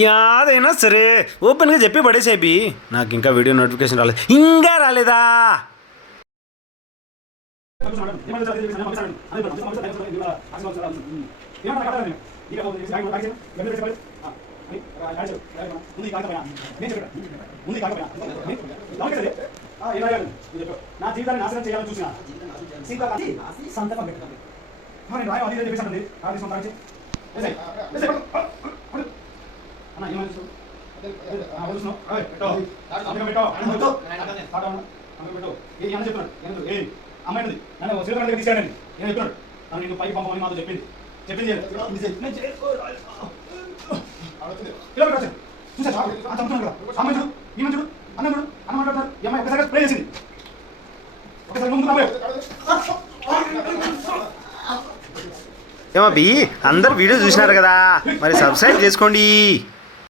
యాదైనా సరే ఓపెన్గా చెప్పి పడేసేపి. నాకు ఇంకా వీడియో నోటిఫికేషన్ రాలేదు. ఇంకా రాలేదా? నా జీవితాన్ని నాశనం చేయాలని చూసిన సంతకం పెట్టాలి. అన్న ఏమని అమ్మాయి నన్ను శ్రీధర్ దగ్గర తీసుకెళ్ళండి. నేను చెప్తున్నాడు నన్ను నిన్ను పైకి పంపమని మాతో చెప్పింది చూసా చంపుతున్నాడు కదా. అమ్మాయి చూడు ఈ చూడు అన్న చూడు అన్న మాట్లాడతారు. ఈ అమ్మాయి ఒకసారి ప్రే చేసింది. ఒకసారి ముందు ఏమో బి అందరు వీడియో చూసినారు కదా, మరి సబ్స్క్రైబ్ చేసుకోండి.